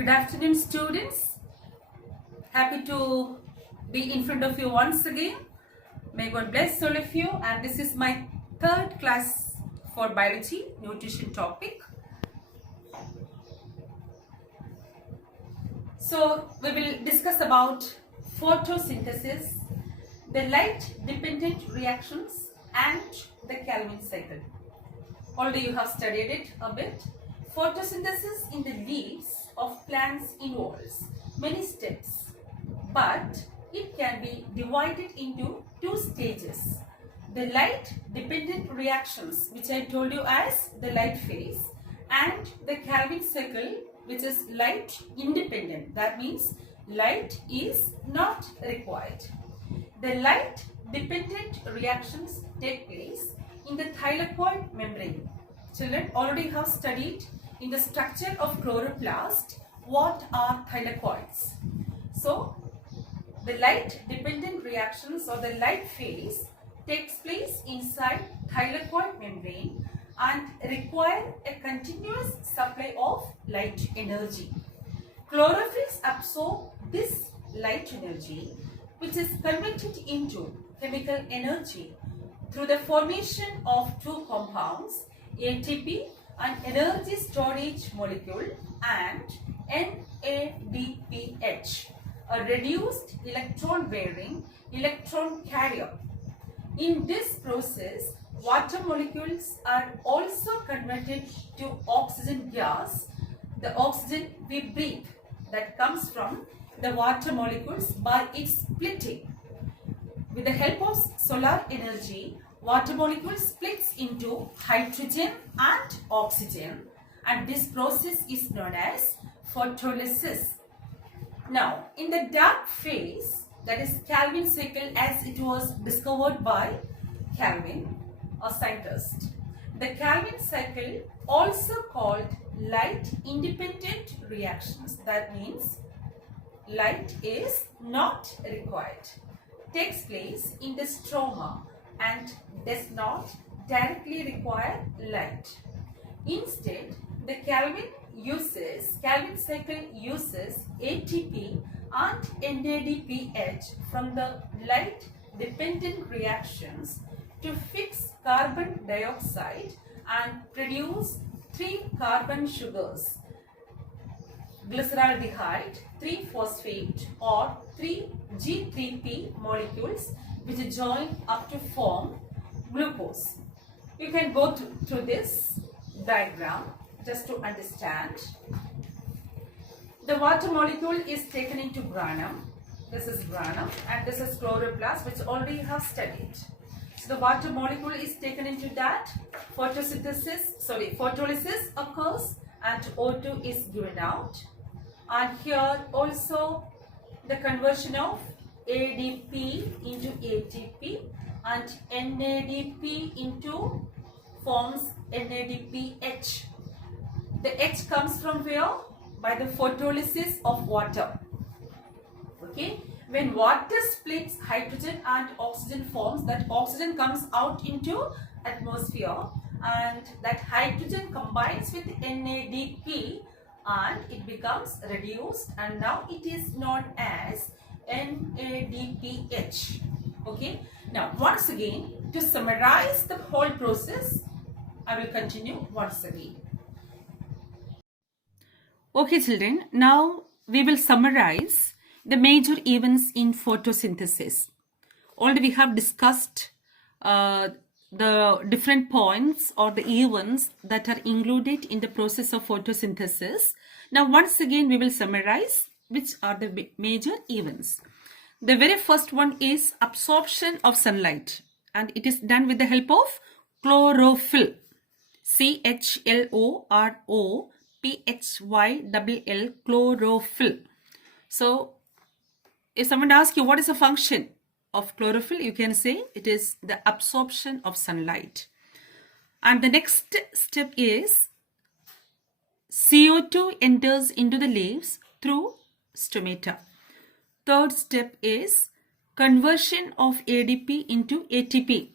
Good afternoon, students. Happy to be in front of you once again. May God bless all of you. And this is my third class for biology, nutrition topic. So we will discuss about photosynthesis, the light-dependent reactions, and the Calvin cycle. Already you have studied it a bit. Photosynthesis in the leaves of plants involves many steps, but it can be divided into two stages. The light-dependent reactions, which I told you as the light phase, and the Calvin cycle, which is light independent. That means light is not required. The light-dependent reactions take place in the thylakoid membrane. Children already have studied in the structure of chloroplast what are thylakoids. So the light-dependent reactions or the light phase takes place inside thylakoid membrane and require a continuous supply of light energy. Chlorophylls absorb this light energy, which is converted into chemical energy through the formation of two compounds, ATP, an energy storage molecule, and NADPH, a reduced electron bearing electron carrier. In this process, water molecules are also converted to oxygen gas, the oxygen we breathe that comes from the water molecules by its splitting. With the help of solar energy, water molecule splits into hydrogen and oxygen, and this process is known as photolysis. Now, in the dark phase, that is Calvin cycle as it was discovered by Calvin, a scientist. The Calvin cycle, also called light independent reactions, that means light is not required, takes place in the stroma and does not directly require light. Instead, the Calvin cycle uses ATP and NADPH from the light dependent reactions to fix carbon dioxide and produce 3 carbon sugars, glyceraldehyde, 3-phosphate or 3G3P molecules which join up to form glucose. You can go through this diagram just to understand. The water molecule is taken into granum. This is granum and this is chloroplast, which already you have studied. So the water molecule is taken into that. Photolysis occurs and O2 is given out. And here also the conversion of ADP into ATP and NADP into forms NADPH. The H comes from where? By the photolysis of water. Okay, when water splits, hydrogen and oxygen forms, that oxygen comes out into atmosphere and that hydrogen combines with NADP and it becomes reduced, and now it is known as NADPH. Okay, now once again, to summarize the whole process, I will continue once again. Okay children, now we will summarize the major events in photosynthesis. Already we have discussed the different points or the events that are included in the process of photosynthesis. Now once again we will summarize which are the major events. The very first one is absorption of sunlight, and it is done with the help of chlorophyll. CHLOROPHYLL, chlorophyll. So if someone asks you what is the function of chlorophyll, you can say it is the absorption of sunlight. And the next step is CO2 enters into the leaves through stomata. Third step is conversion of ADP into ATP.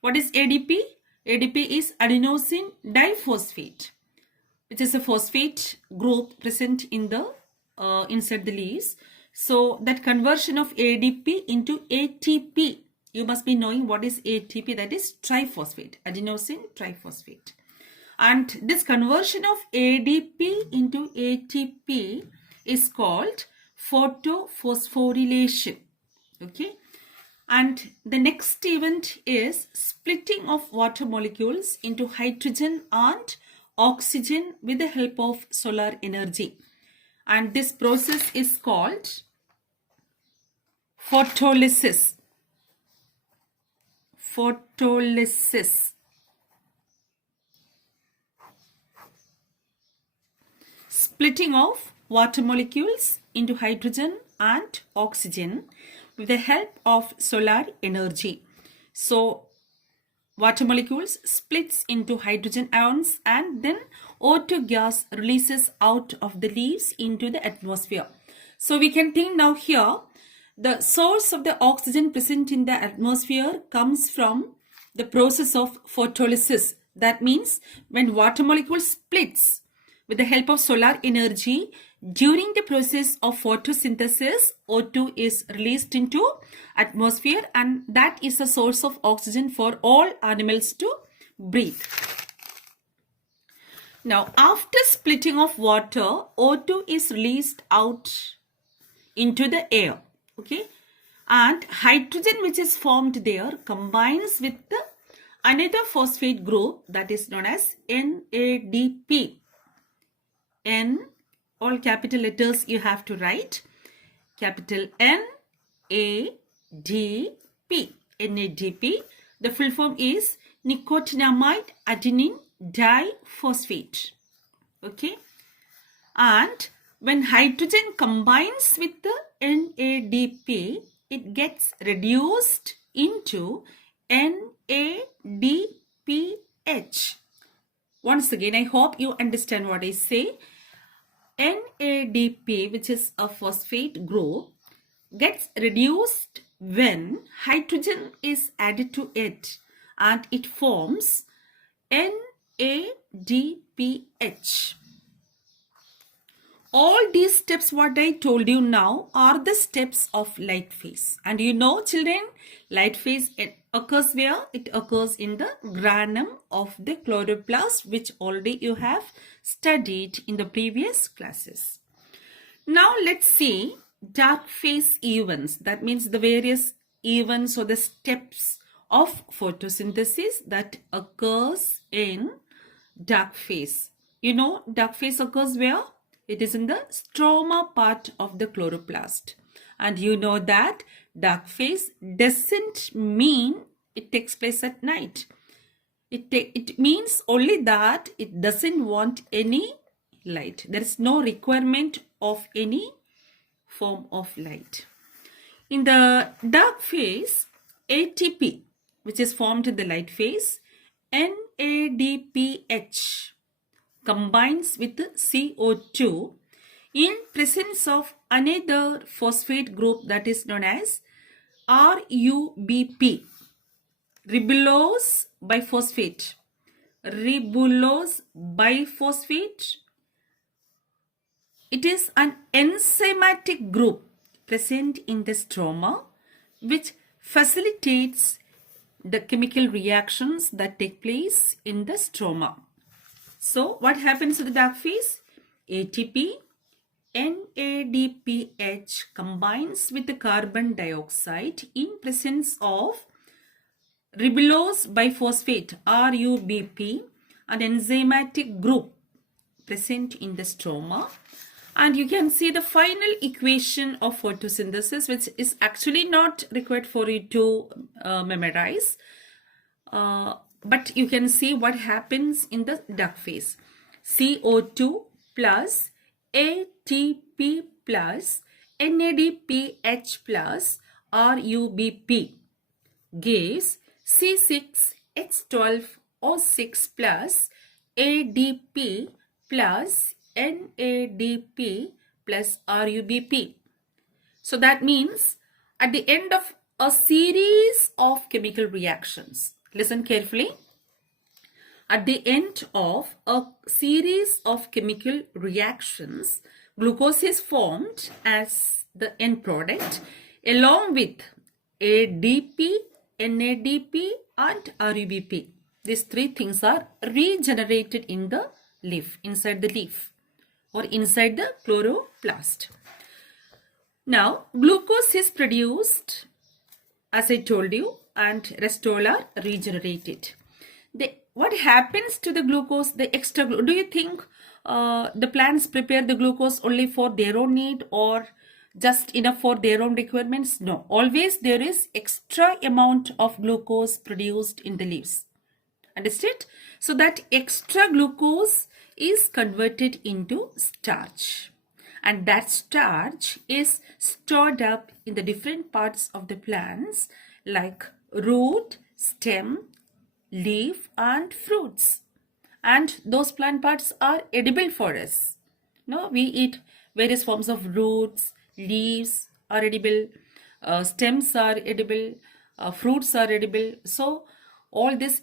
What is ADP? ADP is adenosine diphosphate. which is a phosphate group present in the inside the leaves. So that conversion of ADP into ATP, you must be knowing what is ATP, that is triphosphate, adenosine triphosphate. And this conversion of ADP into ATP is called photophosphorylation. Okay. And the next event is splitting of water molecules into hydrogen and oxygen with the help of solar energy. And this process is called photolysis. Photolysis. Splitting of water molecules into hydrogen and oxygen with the help of solar energy. So water molecules splits into hydrogen ions and then O2 gas releases out of the leaves into the atmosphere. So we can think now here, the source of the oxygen present in the atmosphere comes from the process of photolysis. That means when water molecule splits with the help of solar energy, during the process of photosynthesis, O2 is released into atmosphere, and that is the source of oxygen for all animals to breathe. Now, after splitting of water, O2 is released out into the air. Okay, and hydrogen which is formed there combines with the another phosphate group that is known as NADP. N, all capital letters you have to write. Capital NADP. NADP. The full form is nicotinamide adenine diphosphate. Okay. And when hydrogen combines with the NADP, it gets reduced into NADPH. Once again, I hope you understand what I say. NADP, which is a phosphate group, gets reduced when hydrogen is added to it and it forms NADPH. All these steps what I told you now are the steps of light phase. And you know, children, light phase occurs where? It occurs in the granum of the chloroplast, which already you have studied in the previous classes. Now let's see dark phase events. That means the various events or the steps of photosynthesis that occurs in dark phase. You know, dark phase occurs where? It is in the stroma part of the chloroplast. And you know that dark phase doesn't mean it takes place at night. It means only that it doesn't want any light. There is no requirement of any form of light. In the dark phase, ATP, which is formed in the light phase, NADPH combines with CO2 in presence of another phosphate group that is known as RUBP, ribulose biphosphate. Ribulose biphosphate. It is an enzymatic group present in the stroma which facilitates the chemical reactions that take place in the stroma. So what happens to the dark phase? ATP, NADPH combines with the carbon dioxide in presence of ribulose biphosphate, RUBP, an enzymatic group present in the stroma. And you can see the final equation of photosynthesis, which is actually not required for you to memorize. But you can see what happens in the dark phase. CO2 plus ATP plus NADPH plus RUBP gives C6H12O6 plus ADP plus NADP plus RUBP. So that means at the end of a series of chemical reactions, listen carefully, At the end of a series of chemical reactions, glucose is formed as the end product along with ADP, NADP and RUBP. These three things are regenerated in the leaf, inside the leaf or inside the chloroplast. Now, glucose is produced, as I told you, and rest all are regenerated. What happens to the glucose, the extra do you think the plants prepare the glucose only for their own need or just enough for their own requirements? No, always there is extra amount of glucose produced in the leaves. Understood? So that extra glucose is converted into starch, and that starch is stored up in the different parts of the plants like root, stem, leaf and fruits, and those plant parts are edible for us. No, we eat various forms of roots, leaves are edible, stems are edible, fruits are edible. So all this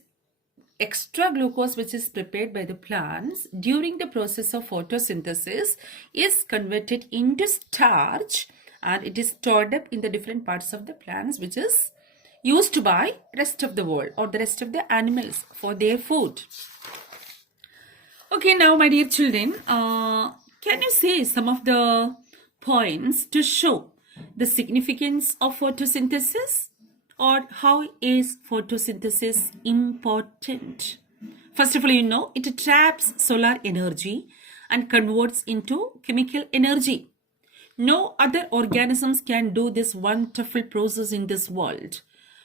extra glucose which is prepared by the plants during the process of photosynthesis is converted into starch, and it is stored up in the different parts of the plants which is used by rest of the world or the rest of the animals for their food. Okay, now my dear children, can you say some of the points to show the significance of photosynthesis, or how is photosynthesis important? First of all, you know it traps solar energy and converts into chemical energy. No other organisms can do this wonderful process in this world.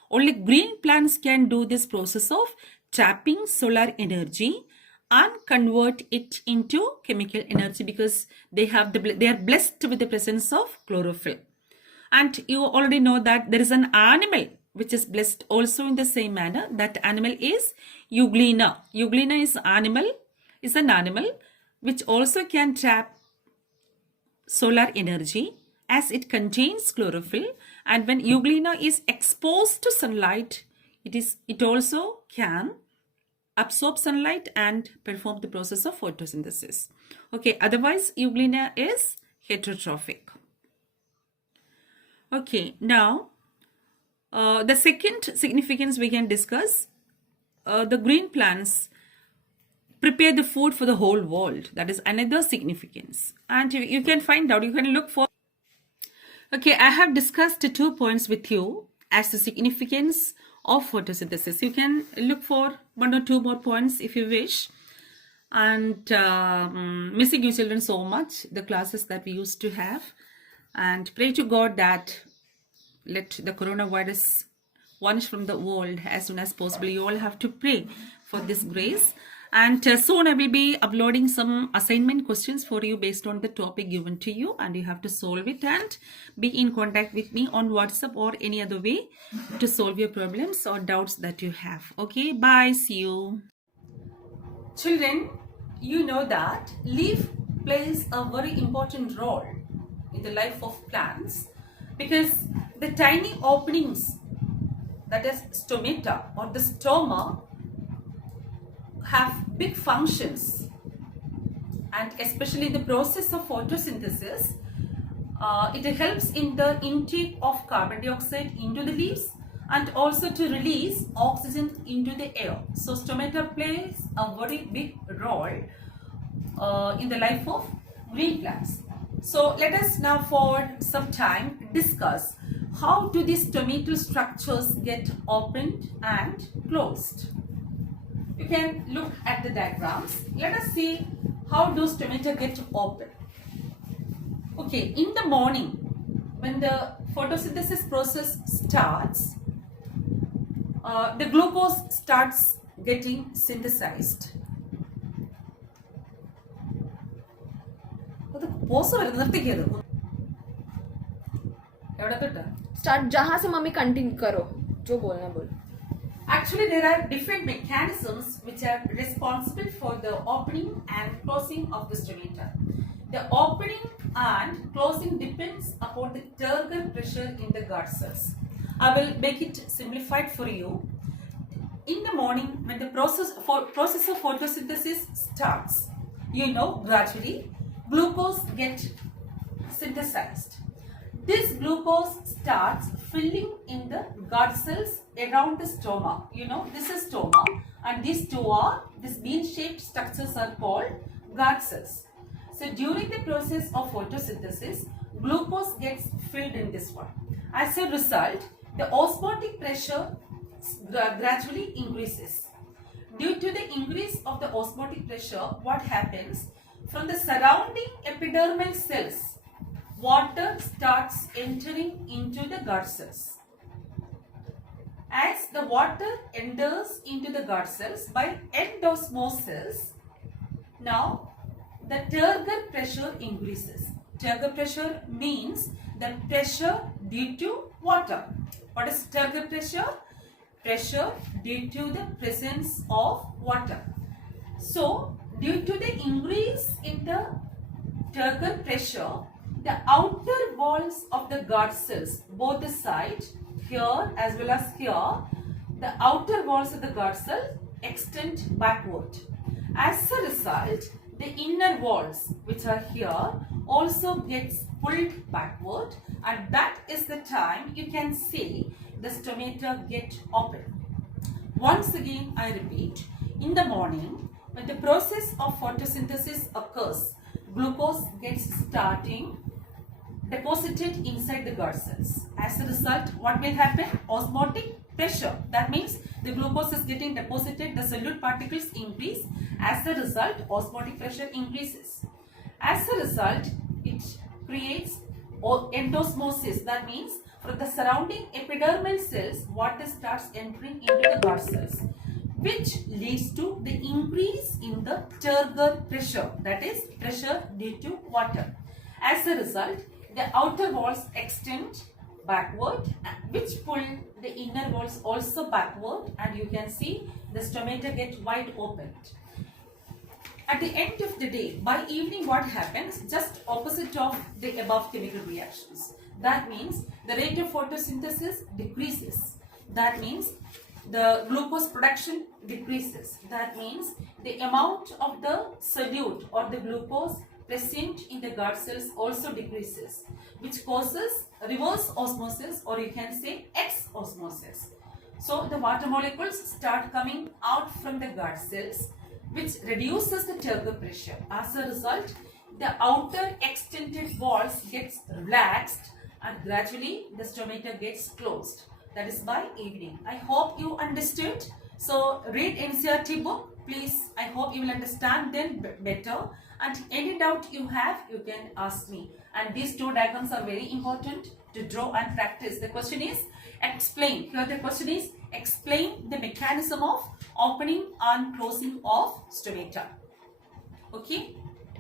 Only green plants can do this process of trapping solar energy and convert it into chemical energy, because they are blessed with the presence of chlorophyll. And you already know that there is an animal which is blessed also in the same manner. That animal is Euglena. Euglena is an animal which also can trap solar energy, as it contains chlorophyll, and when Euglena is exposed to sunlight, it also can absorb sunlight and perform the process of photosynthesis. Okay, otherwise Euglena is heterotrophic. Okay, now the second significance we can discuss, the green plants prepare the food for the whole world. That is another significance, and you can find out, you can look for. Okay, I have discussed 2 points with you as the significance of photosynthesis. You can look for 1 or 2 more points if you wish. And missing you children so much, the classes that we used to have. And pray to God that let the coronavirus vanish from the world as soon as possible. You all have to pray for this grace. And soon I will be uploading some assignment questions for you based on the topic given to you, and you have to solve it and be in contact with me on WhatsApp or any other way to solve your problems or doubts that you have. Okay, bye, see you. Children, you know that leaf plays a very important role in the life of plants, because the tiny openings, that is stomata or the stoma, have big functions, and especially the process of photosynthesis, it helps in the intake of carbon dioxide into the leaves and also to release oxygen into the air. So stomata plays a very big role in the life of green plants. So let us now for some time discuss how do these stomatal structures get opened and closed. You can look at the diagrams. Let us see how those stomata get open. Okay, in the morning when the photosynthesis process starts, the glucose starts getting synthesized. Start जहां से mummy continue करो जो बोलना बोल. Actually, there are different mechanisms which are responsible for the opening and closing of the stomata. The opening and closing depends upon the turgor pressure in the gut cells. I will make it simplified for you. in the morning when the process of photosynthesis starts, gradually glucose get synthesized. This glucose starts filling in the gut cells around the stoma. This is stoma, and these bean-shaped structures are called gut cells. So during the process of photosynthesis, glucose gets filled in this one. As a result, the osmotic pressure gradually increases. Due to the increase of the osmotic pressure, what happens? From the surrounding epidermal cells, water starts entering into the gut cells. As the water enters into the gut cells by endosmosis, now the turgor pressure increases. Turgor pressure means the pressure due to water. What is turgor pressure? Pressure due to the presence of water. So, due to the increase in the turgor pressure, the outer walls of the gut cells, both the side, here as well as here, the outer walls of the gut cell extend backward. As a result, the inner walls, which are here, also gets pulled backward, and that is the time you can see the stomata get open. Once again, I repeat, in the morning, when the process of photosynthesis occurs, glucose gets starting deposited inside the gut cells. As a result, what will happen? Osmotic pressure. That means the glucose is getting deposited, the solute particles increase. As a result, osmotic pressure increases. As a result, it creates endosmosis. That means from the surrounding epidermal cells, water starts entering into the gut cells, which leads to the increase in the turgor pressure, that is pressure due to water. As a result, the outer walls extend backward, which pull the inner walls also backward, and you can see the stomata get wide opened. At the end of the day, by evening, what happens? Just opposite of the above chemical reactions. That means the rate of photosynthesis decreases. That means the glucose production decreases. That means the amount of the solute or the glucose present in the gut cells also decreases, which causes reverse osmosis, or you can say exosmosis. So the water molecules start coming out from the gut cells, which reduces the turgor pressure. As a result, the outer extended walls gets relaxed, and gradually the stomata gets closed. That is by evening. I hope you understood. So read NCERT book. Please, I hope you will understand then better. And any doubt you have, you can ask me. And these two diagrams are very important to draw and practice. The question is explain. Here the question is explain the mechanism of opening and closing of stomata. Okay.